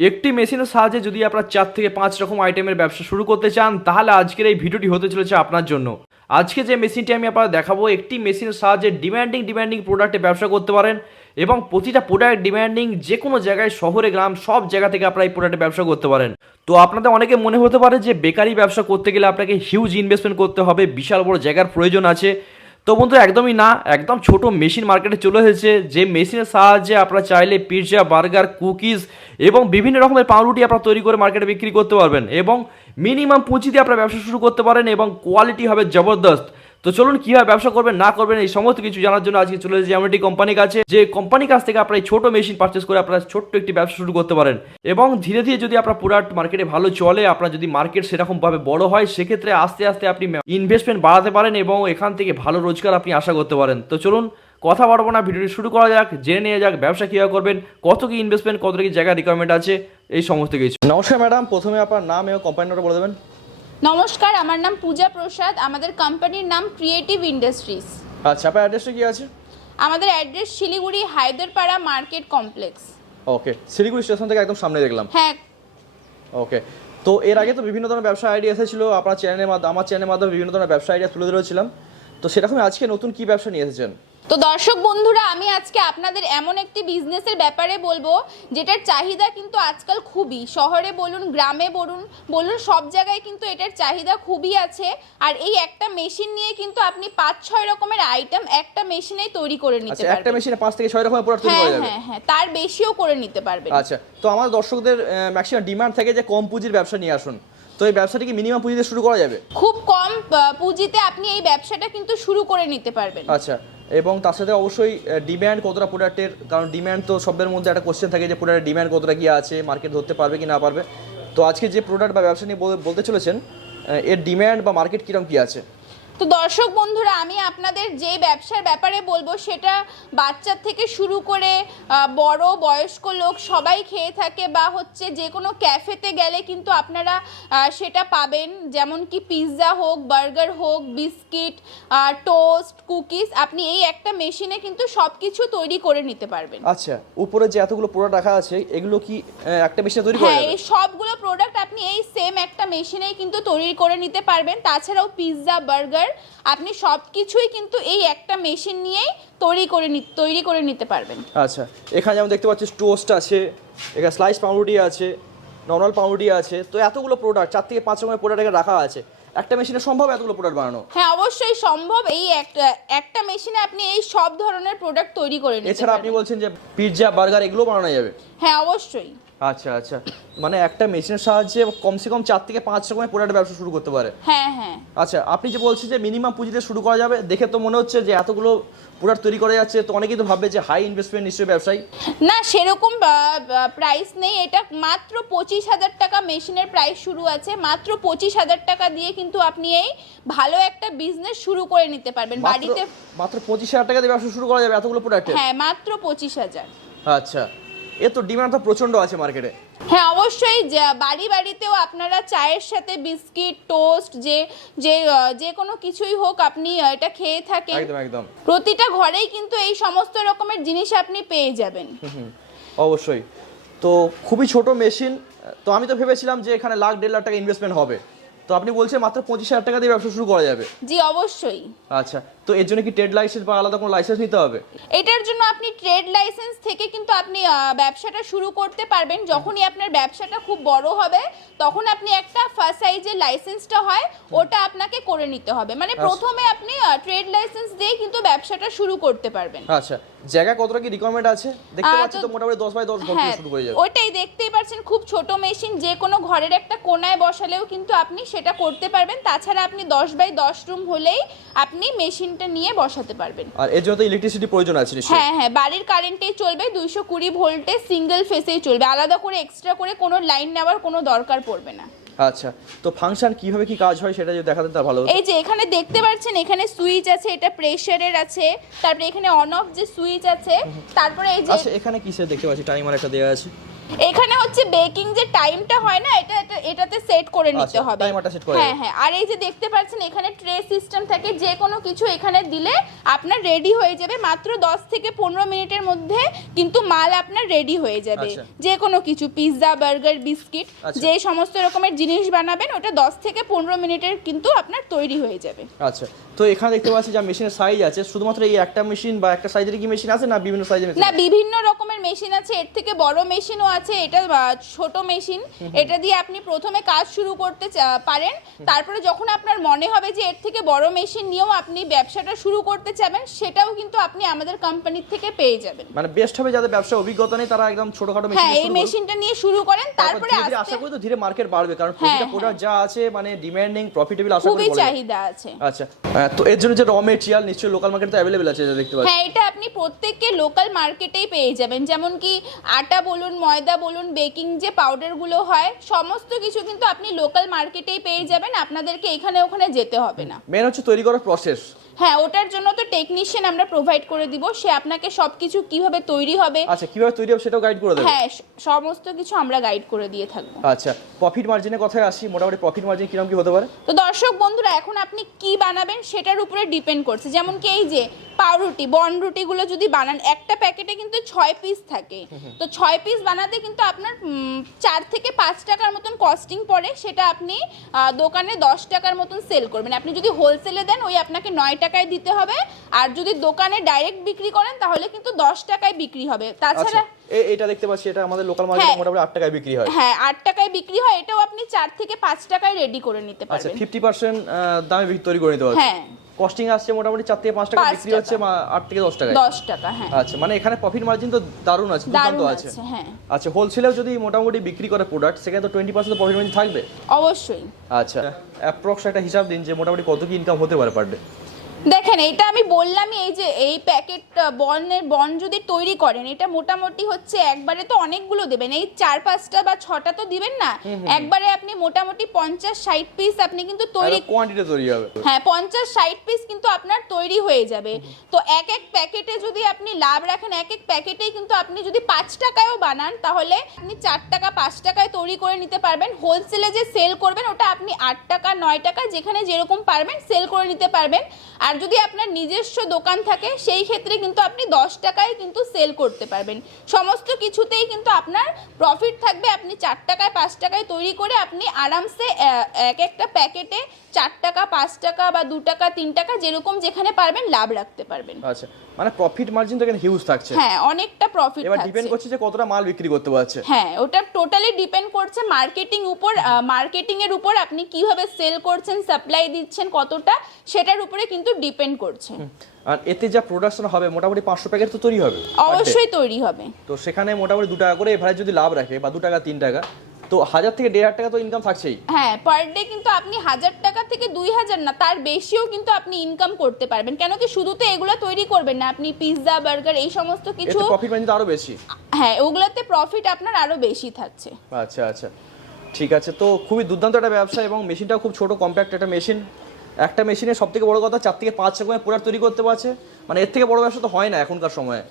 একটি মেশিনের সাহায্যে যদি আপনার চার থেকে পাঁচ রকম আইটেমের ব্যবসা শুরু করতে চান, তাহলে আজকের এই ভিডিওটি হতে চলেছে আপনার জন্য। আজকে যে মেশিনটি আমি আপনাদের দেখাবো, একটি মেশিনের সাহায্যে ডিম্যান্ডিং ডিম্যান্ডিং প্রোডাক্টে ব্যবসা করতে পারেন এবং প্রতিটা প্রোডাক্ট ডিম্যান্ডিং যে কোনো জায়গায়, শহরে, গ্রাম, সব জায়গা থেকে আপনারা এই প্রোডাক্টে ব্যবসা করতে পারেন। তো আপনাদের অনেকে মনে হতে পারে যে, বেকারি ব্যবসা করতে গেলে আপনাকে হিউজ ইনভেস্টমেন্ট করতে হবে, বিশাল বড় জায়গার প্রয়োজন আছে। তো বন্ধু, একদমই না, একদম ছোট মেশিন মার্কেটে চলে এসেছে, যে মেশিনের সাহায্যে আপনারা চাইলে পিৎজা বার্গার কুকিজ এবং বিভিন্ন রকমের পাউরুটি আপনারা তৈরি করে মার্কেটে বিক্রি করতে পারবেন এবং মিনিমাম পুঁজি দিয়ে আপনারা ব্যবসা শুরু করতে পারেন এবং কোয়ালিটি হবে জবরদস্ত। তো চলুন কীভাবে ব্যবসা করবেন, না করবেন, এই সমস্ত কিছু জানার জন্য আজকে চলে এসেছি এমন একটি কোম্পানির কাছে, যে কোম্পানির কাছ থেকে আপনারা এই ছোট মেশিন পারচেস করে আপনারা ছোট্ট একটি ব্যবসা শুরু করতে পারেন। এবং ধীরে ধীরে যদি আপনার প্রোডাক্ট মার্কেটে ভালো চলে, আপনার যদি মার্কেট সেরকমভাবে বড় হয়, সেক্ষেত্রে আস্তে আস্তে আপনি ইনভেস্টমেন্ট বাড়াতে পারেন এবং এখান থেকে ভালো রোজগার আপনি আশা করতে পারেন। তো চলুন কথা বাড়বো না, ভিডিওটি শুরু করা যাক, জেনে নিয়ে যাক ব্যবসা কীভাবে করবেন, কত কি ইনভেস্টমেন্ট কত কি জায়গা রিকোয়ারমেন্ট আছে, এই সমস্ত কিছু। নমস্কার ম্যাডাম, প্রথমে আপনার নাম এবং কোম্পানিটা বলে দেবেন। নমস্কার আমার নাম পূজা প্রসাদ। আমাদের কোম্পানির নাম ক্রিয়েটিভ ইন্ডাস্ট্রিজ আচ্ছা আপনার অ্যাড্রেসটা কি আছে? আমাদের address Siliguri Haiderpara market complex okay Siliguri station থেকে একদম সামনে দেখলাম। হ্যাঁ। ওকে তো এর আগে তো বিভিন্ন ধরনের ব্যবসা আইডিয়া এসেছিল আপনার চ্যানেলের মাধ্যমে আমার চ্যানেলের মাধ্যমে বিভিন্ন ধরনের ব্যবসা আইডিয়া তুলে ধরেছিলাম। তো সেরকমই আজকে নতুন কি ব্যবসা নিয়ে এসেছেন? তো দর্শক বন্ধুরা আমি আজকে আপনাদের এমন একটি বিজনেসের ব্যাপারে বলব যেটার চাহিদা কিন্তু আজকাল খুবই। শহরে বলুন গ্রামে বলুন বলুন সব জায়গায় কিন্তু এটার চাহিদা খুবই আছে। আর এই একটা মেশিন নিয়ে কিন্তু আপনি পাঁচ ছয় রকমের আইটেম একটা মেশিনেই তৈরি করে নিতে আচ্ছা একটা পারবেন। মেশিনে পাঁচ থেকে ছয় রকমের প্রোডাক্ট তৈরি হ্যাঁ করা যাবে? হ্যাঁ হ্যাঁ তার বেশিও করে নিতে পারবেন। আচ্ছা তো আমাদের দর্শকদের ম্যাক্সিমাম ডিমান্ড থাকে যে কম পুঁজির ব্যবসা নিয়ে আসুন। তো এই ব্যবসাটি কি মিনিমাম পুঁজিতে শুরু করা যাবে? খুব কম পুঁজিতে আপনি এই ব্যবসাটা কিন্তু শুরু করে নিতে পারবেন। আচ্ছা এবং তার সাথে অবশ্যই ডিম্যান্ড কতটা প্রোডাক্টের কারণ ডিম্যান্ড তো সবের মধ্যে একটা কোশ্চেন থাকে যে প্রোডাক্টের ডিম্যান্ড কতটা গিয়ে আছে মার্কেট ধরতে পারবে কি না পারবে। তো আজকে যে প্রোডাক্ট বা ব্যবসা নিয়ে বলতে চলেছেন এর ডিম্যান্ড বা মার্কেট কীরকম কী আছে? তো দর্শক বন্ধুরা আমি আপনাদের যে ব্যবসার ব্যাপারে বলব সেটা বাচ্চার থেকে শুরু করে বড় বয়স্ক লোক সবাই খেয়ে থাকে বা হচ্ছে যে কোনো ক্যাফেতে গেলে কিন্তু আপনারা সেটা পাবেন। যেমন কি পিৎজা হোক বার্গার হোক বিস্কিট টোস্ট কুকিজ আপনি এই একটা মেশিনে কিন্তু সব কিছু তৈরি করে নিতে পারবেন। আচ্ছা উপরে যে এতগুলো প্রোডাক্ট রাখা আছে এগুলো কি একটা মেশিনে তৈরি করা হ্যাঁ এই সবগুলো প্রোডাক্ট আপনি এই সেম একটা মেশিনেই কিন্তু তৈরি করে নিতে পারবেন। তাছাড়াও পিৎজা বার্গার আপনি সব কিছুই কিন্তু এই একটা মেশিন নিয়েই তৈরি করে তৈরি করে নিতে পারবেন। আচ্ছা এখানে যেমন দেখতে পাচ্ছি টোস্ট আছে এখানে স্লাইস পাউরুটি আছে নর্মাল পাউরুটি আছে তো এতগুলো প্রোডাক্ট চার থেকে পাঁচ রকমের প্রোডাক্ট এখানে রাখা আছে। একটা মেশিনে সম্ভব এতগুলো প্রোডাক্ট বানানো? হ্যাঁ অবশ্যই সম্ভব এই একটা একটা মেশিনে আপনি এই সব ধরনের প্রোডাক্ট তৈরি করে নিতে এছাড়া আপনি বলছেন যে পিৎজা বার্গার এগুলো বানানো যাবে? হ্যাঁ অবশ্যই। আচ্ছা আচ্ছা। মানে একটা মেশিনের সাহায্যে কমসে কম চার থেকে পাঁচ রকমের প্রোডাক্ট ব্যবসা শুরু করতে পারে। হ্যাঁ হ্যাঁ। আচ্ছা আপনি যে বলছেন যে মিনিমাম পুঁজিতে শুরু করা যাবে দেখে তো মনে হচ্ছে যে এতগুলো প্রোডাক্ট তৈরি করা যাচ্ছে তো অনেকেই তো ভাববে যে হাই ইনভেস্টমেন্ট নিশ্চয়ই ব্যবসায়ী। না সেরকম প্রাইস নেই। এটা মাত্র পঁচিশ হাজার টাকা মেশিনের প্রাইস শুরু আছে। মাত্র পঁচিশ হাজার টাকা দিয়ে কিন্তু আপনি এই ভালো একটা বিজনেস শুরু করে নিতে পারবেন। বাড়িতে মাত্র পঁচিশ হাজার টাকা দিয়ে ব্যবসা শুরু করা যাবে এতগুলো প্রোডাক্ট হ্যাঁ মাত্র পঁচিশ হাজার। আচ্ছা। এ তো ডিমান্ড তো প্রচণ্ড আছে মার্কেটে হ্যাঁ অবশ্যই বাড়ি বাড়িতেও আপনারা চায়ের সাথে বিস্কিট টোস্ট যে যে যে কোনো কিছুই হোক আপনি এটা খেয়ে থাকেন। একদম একদম। প্রতিটা ঘরেই কিন্তু এই সমস্ত রকমের জিনিস আপনি পেয়ে যাবেন। হুম, অবশ্যই। তো খুবই ছোট মেশিন তো আমি তো ভেবেছিলাম যে এখানে লাখ দেড় লাখ টাকা ইনভেস্টমেন্ট হবে। তো আপনি বলছেন মাত্র পঁচিশ হাজার টাকা দিয়ে ব্যবসা শুরু করা যাবে। জি অবশ্যই। আচ্ছা তো এর জন্য কি ট্রেড লাইসেন্স বা আলাদা কোনো লাইসেন্স নিতে হবে? এটার জন্য আপনি ট্রেড লাইসেন্স থেকে কিন্তু আপনি ব্যবসাটা শুরু করতে পারবেন। যখনই আপনার ব্যবসাটা খুব বড় হবে তখন আপনি একটা ফার্স্ট সাইজের লাইসেন্সটা হয় ওটা আপনাকে করে নিতে হবে। মানে প্রথমে আপনি ট্রেড লাইসেন্স দিয়ে কিন্তু ব্যবসাটা শুরু করতে পারবেন। আচ্ছা জায়গা কতটা কি রিকোয়ারমেন্ট আছে? দেখতে আহ, পাচ্ছি তো মোটামুটি দশ বাই দশ ঘর থেকে হ্যাঁ শুরু করে যাবে। ওইটাই দেখতেই পাচ্ছেন খুব ছোট মেশিন যে কোনো ঘরের একটা কোনায় বসালেও কিন্তু আপনি সেটা করতে পারবেন। তাছাড়া আপনি দশ বাই দশ রুম হলেই আপনি মেশিনটা নিয়ে বসাতে পারবেন। আর এর জন্য তো ইলেকট্রিসিটি প্রয়োজন আছে নিশ্চয়ই। হ্যাঁ হ্যাঁ বাড়ির কারেন্টেই চলবে দুইশো কুড়ি ভোল্টে সিঙ্গেল ফেসেই চলবে। আলাদা করে এক্সট্রা করে কোনো লাইন নেওয়ার কোনো দরকার পড়বে না। আচ্ছা তো ফাংশন কীভাবে কি কাজ হয় সেটা যদি দেখাতেন তা ভালো এই যে এখানে দেখতে পাচ্ছেন এখানে সুইচ আছে এটা প্রেসারের আছে তারপরে এখানে অন অফ যে সুইচ আছে তারপরে এই যে আচ্ছা এখানে কিসের দেখতে পাচ্ছি? টাইমার একটা দেওয়া আছে। এখানে হচ্ছে বেকিং যে টাইমটা হয় না এটা এটা- এটাতে সেট করে নিতে আচ্ছা, হবে। timer টা set করে হ্যাঁ হ্যাঁ আর এই যে দেখতে পাচ্ছেন এখানে ট্রে সিস্টেম থাকে যে কোনো কিছু এখানে দিলে আপনার রেডি হয়ে যাবে মাত্র 10 থেকে পনেরো মিনিটের মধ্যে কিন্তু মাল আপনার রেডি হয়ে যাবে। আচ্ছা। যে কোনো কিছু পিৎজা বার্গার বিস্কিট। যে সমস্ত রকমের জিনিস বানাবেন ওটা 10 থেকে পনেরো মিনিটের কিন্তু আপনার তৈরি হয়ে যাবে। আচ্ছা। তো এখানে দেখতে পাচ্ছি যে মেশিনের সাইজ আছে শুধুমাত্র এই একটা মেশিন বা একটা সাইজের কি মেশিন আছে না বিভিন্ন সাইজের না বিভিন্ন রকমের মেশিন আছে এর থেকে বড় মেশিনও আছে এটা ছোট মেশিন এটা দিয়ে আপনি প্রথমে কাজ শুরু করতে পারেন তারপরে যখন আপনার মনে হবে যে এর থেকে বড় মেশিন নিয়েও আপনি ব্যবসাটা শুরু করতে চাবেন সেটাও কিন্তু আপনি আমাদের কোম্পানির থেকে পেয়ে যাবেন। মানে বেস্ট হবে যাদের ব্যবসা অভিজ্ঞতা নেই তারা একদম ছোটখাটো মেশিন হ্যাঁ এই মেশিনটা নিয়ে শুরু করেন তারপরে আশা আস্তে করি তো ধীরে মার্কেট বাড়বে কারণ প্রতিটা হ্যাঁ, প্রোডাক্ট যা আছে মানে ডিমান্ডিং প্রফিটেবল আশা করি খুবই চাহিদা আছে। আচ্ছা তো এর জন্য যে র মেটেরিয়াল নিশ্চয়ই লোকাল মার্কেটে অ্যাভেলেবেল আছে যেটা দেখতে পাচ্ছি। হ্যাঁ এটা আপনি প্রত্যেককে লোকাল মার্কেটেই পেয়ে যাবেন। যেমন কি আটা বলুন ময়দা বলুন বেকিং যে পাউডারগুলো হয় সমস্ত কিছু কিন্তু আপনি লোকাল মার্কেটেই পেয়ে যাবেন। আপনাদেরকে এখানে ওখানে যেতে হবে না। মেন হচ্ছে তৈরি করার প্রসেস হ্যাঁ ওটার জন্য তো টেকনিশিয়ান আমরা প্রোভাইড করে দিব। সে আপনাকে সবকিছু কীভাবে তৈরি হবে? আচ্ছা কীভাবে তৈরি হবে সেটাও গাইড করে দেবে? হ্যাঁ সমস্ত কিছু আমরা গাইড করে দিয়ে থাকব। আচ্ছা প্রফিট মার্জিনের কথায় আসি মোটামুটি প্রফিট মার্জিন কীরকম কি হতে পারে? তো দর্শক বন্ধুরা এখন আপনি কি বানাবেন সেটার উপরে ডিপেন্ড করছে। যেমন কি এই যে পাউরুটি বন রুটিগুলো যদি বানান একটা প্যাকেটে কিন্তু ছয় পিস থাকে। তো ছয় পিস বানাতে কিন্তু আপনার চার থেকে পাঁচ টাকার মতন কস্টিং পড়ে। সেটা আপনি দোকানে দশ টাকার মতন সেল করবেন। আপনি যদি হোলসেলে দেন ওই আপনাকে নয় টাকায় দিতে হবে। আর যদি দোকানে ডাইরেক্ট বিক্রি করেন তাহলে কিন্তু দশ টাকায় বিক্রি হবে। আচ্ছা তাছাড়া এ- এটা দেখতে পাচ্ছি এটা আমাদের লোকাল মার্কেটে হ্যাঁ। মোটামুটি আট টাকায় বিক্রি হয়। হ্যাঁ আট টাকায় বিক্রি হয় এটাও আপনি চার থেকে পাঁচ টাকায় রেডি করে নিতে পারবেন আচ্ছা পারবেন। ফিফটি পার্সেন্ট দামে বিক্রি তৈরি করে নিতে পারছি হ্যাঁ। কস্টিং আসছে মোটামুটি চার থেকে পাঁচ টাকা বিক্রি হচ্ছে মা- আট থেকে দশ টাকায়। দশ টাকা হ্যাঁ। আচ্ছা মানে এখানে প্রফিট মার্জিন তো দারুণ আছে দুর্দান্ত আছে। হ্যাঁ। আচ্ছা হোলসেলেও যদি মোটামুটি বিক্রি করে প্রোডাক্ট সেখানে তো টোয়েন্টি পার্সেন্ট প্রফিট মার্জিন থাকবে? অবশ্যই। আচ্ছা অ্যাপ্রক্স একটা হিসাব দিন যে মোটামুটি কত কি ইনকাম হতে পারে পার ডে দেখেন এটা আমি বললামই এই যে এই প্যাকেট বনের বন যদি তৈরি করেন এটা মোটামুটি হচ্ছে একবারে তো অনেকগুলো দেবেন। এই চার পাঁচটা বা ছটা তো দিবেন না। একবারে আপনি মোটামুটি পঞ্চাশ ষাট পিস আপনি কিন্তু তৈরি কোয়ান্টিটি তৈরি হবে। হ্যাঁ পঞ্চাশ ষাট পিস কিন্তু আপনার তৈরি হয়ে যাবে। তো এক এক প্যাকেটে যদি আপনি লাভ রাখেন এক এক প্যাকেটেই কিন্তু আপনি যদি পাঁচ টাকায়ও বানান তাহলে আপনি চার টাকা পাঁচ টাকায় তৈরি করে নিতে পারবেন। হোলসেলে যে সেল করবেন ওটা আপনি আট টাকা নয় টাকা যেখানে যেরকম পারবেন সেল করে নিতে পারবেন। আর যদি আপনার নিজস্ব দোকান থাকে সেই ক্ষেত্রে কিন্তু আপনি দশ টাকায় কিন্তু সেল করতে পারবেন। সমস্ত কিছুতেই কিন্তু আপনার প্রফিট থাকবে। আপনি চার টাকায় পাঁচ টাকায় তৈরি করে আপনি আরামসে এক একটা প্যাকেটে চার টাকা পাঁচ টাকা বা দু টাকা তিন টাকা যেরকম যেখানে পারবেন লাভ রাখতে পারবেন। আচ্ছা মানে প্রফিট মার্জিন তো এখানে হিউজ থাকছে। হ্যাঁ অনেকটা প্রফিট এবার ডিপেন্ড করছে যে কতটা মাল বিক্রি করতে পারছে। হ্যাঁ ওটা টোটালি ডিপেন্ড করছে মার্কেটিং উপর মার্কেটিং এর উপর আপনি কীভাবে সেল করছেন সাপ্লাই দিচ্ছেন কতটা সেটার উপরে কিন্তু ডিপেন্ড করছে। আর এতে যা প্রোডাকশন হবে মোটামুটি পাঁচশো প্যাকেট তো তৈরি হবে অবশ্যই তৈরি হবে। তো সেখানে মোটামুটি দু টাকা করে এভারেজ যদি লাভ রাখে বা দু টাকা তিন টাকা তো হাজার থেকে দেড় হাজার টাকা তো ইনকাম থাকছেই। হ্যাঁ পার ডে কিন্তু আপনি হাজার টাকা থেকে দুই হাজার না তার বেশিও কিন্তু আপনি ইনকাম করতে পারবেন। কেন কি শুধু তো এগুলো তৈরি করবেন না আপনি পিৎজা বার্গার এই সমস্ত কিছু প্রফিট মার্জিন আরও বেশি। হ্যাঁ ওগুলোতে প্রফিট আপনার আরও বেশি থাকছে। আচ্ছা আচ্ছা। ঠিক আছে তো খুবই দুর্দান্ত একটা ব্যবসা এবং মেশিনটাও খুব ছোট কম্প্যাক্ট একটা মেশিন একটা মেশিনে সব থেকে বড় কথা চার থেকে পাঁচ রকমের প্রোডাক্ট তৈরি করতে পারছে। মানে এর থেকে বড় ব্যবসা তো হয় না এখনকার সময়ে।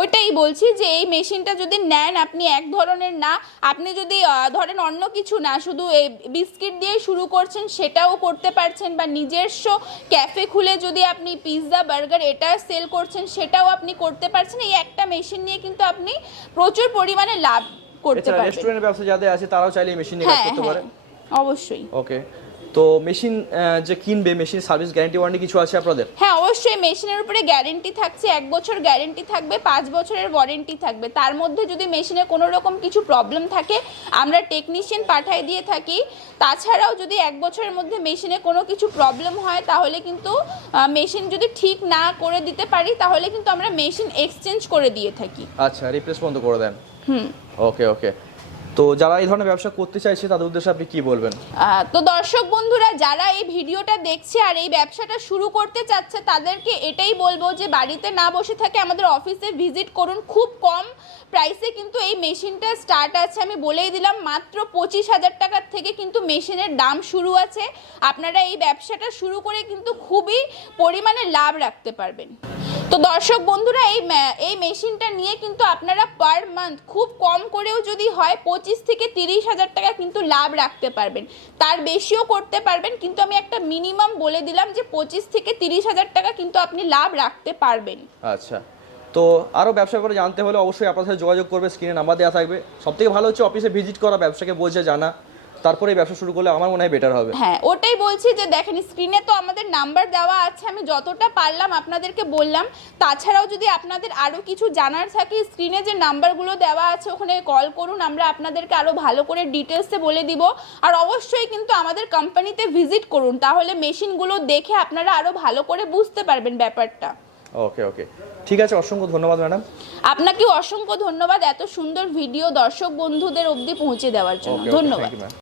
ওইটাই বলছি যে এই মেশিনটা যদি নেন আপনি এক ধরনের না আপনি যদি ধরেন অন্য কিছু না শুধু এই বিস্কিট দিয়ে শুরু করছেন সেটাও করতে পারছেন বা নিজস্ব ক্যাফে খুলে যদি আপনি পিৎজা বার্গার এটা সেল করছেন সেটাও আপনি করতে পারছেন। এই একটা মেশিন নিয়ে কিন্তু আপনি প্রচুর পরিমাণে লাভ করতে পারবেন। রেস্টুরেন্টের ব্যবসা যাদের আছে তারাও চাইলে এই মেশিন নিয়ে হ্যাঁ করতে পারে। হ্যাঁ অবশ্যই। ওকে। তো মেশিন যে কিনবে মেশিন সার্ভিস গ্যারান্টি ওয়ারেন্টি কিছু আছে আপনাদের? হ্যাঁ অবশ্যই মেশিনের উপরে গ্যারেন্টি থাকছে এক বছর গ্যারেন্টি থাকবে পাঁচ বছরের ওয়ারেন্টি থাকবে। তার মধ্যে যদি মেশিনে কোনো রকম কিছু প্রবলেম থাকে আমরা টেকনিশিয়ান পাঠিয়ে দিয়ে থাকি। তাছাড়াও যদি এক বছরের মধ্যে মেশিনে কোনো কিছু প্রবলেম হয় তাহলে কিন্তু মেশিন যদি ঠিক না করে দিতে পারি তাহলে কিন্তু আমরা মেশিন এক্সচেঞ্জ করে দিয়ে থাকি। আচ্ছা রিপ্লেস বন্ধ করে দেন। হুম। ওকে ওকে। তো যারা এই ধরনের ব্যবসা করতে চাইছে, তাদের উদ্দেশ্যে আপনি কি বলবেন? তো দর্শক বন্ধুরা, যারা এই ভিডিওটা দেখছে আর এই ব্যবসাটা শুরু করতে চাচ্ছে, তাদেরকে এটাই বলব যে বাড়িতে না বসে থাকে আমাদের অফিসে ভিজিট করুন। খুব কম প্রাইসে কিন্তু এই মেশিনটা স্টার্ট আছে। আমি বলেই দিলাম, মাত্র পঁচিশ হাজার টাকার থেকে কিন্তু মেশিনের দাম শুরু আছে। আপনারা এই ব্যবসাটা শুরু করে কিন্তু খুবই পরিমাণে লাভ রাখতে পারবেন। তো দর্শক বন্ধুরা, এই এই মেশিনটা নিয়ে কিন্তু আপনারা পার মান্থ খুব কম করেও যদি হয় পঁচিশ থেকে তিরিশ হাজার টাকা কিন্তু লাভ রাখতে পারবেন। তার বেশিও করতে পারবেন, কিন্তু আমি একটা মিনিমাম বলে দিলাম যে পঁচিশ থেকে তিরিশ হাজার টাকা কিন্তু আপনি লাভ রাখতে পারবেন। আচ্ছা তো আরও ব্যবসা করে জানতে হলে অবশ্যই আপনার সাথে যোগাযোগ করবে স্ক্রিনে নাম্বার দেওয়া থাকবে। সব থেকে ভালো হচ্ছে অফিসে ভিজিট করা, ব্যবসাকে বোঝে জানা। তারপরে ব্যবসা শুরু করলে আমার মনে হয় বেটার হবে। হ্যাঁ ওটাই বলছি যে দেখেন স্ক্রিনে তো আমাদের নাম্বার দেওয়া আছে আমি যতটা পারলাম আপনাদেরকে বললাম। তাছাড়াও যদি আপনাদের আরও কিছু জানার থাকে স্ক্রিনে যে নাম্বারগুলো দেওয়া আছে ওখানে কল করুন আমরা আপনাদেরকে আরও ভালো করে ডিটেলসে বলে দিব। আর অবশ্যই কিন্তু আমাদের কোম্পানিতে ভিজিট করুন তাহলে মেশিনগুলো দেখে আপনারা আরও ভালো করে বুঝতে পারবেন ব্যাপারটা। ওকে ওকে ঠিক আছে অসংখ্য ধন্যবাদ ম্যাডাম আপনাকেও অসংখ্য ধন্যবাদ এত সুন্দর ভিডিও দর্শক বন্ধুদের অবধি পৌঁছে দেওয়ার জন্য। ধন্যবাদ।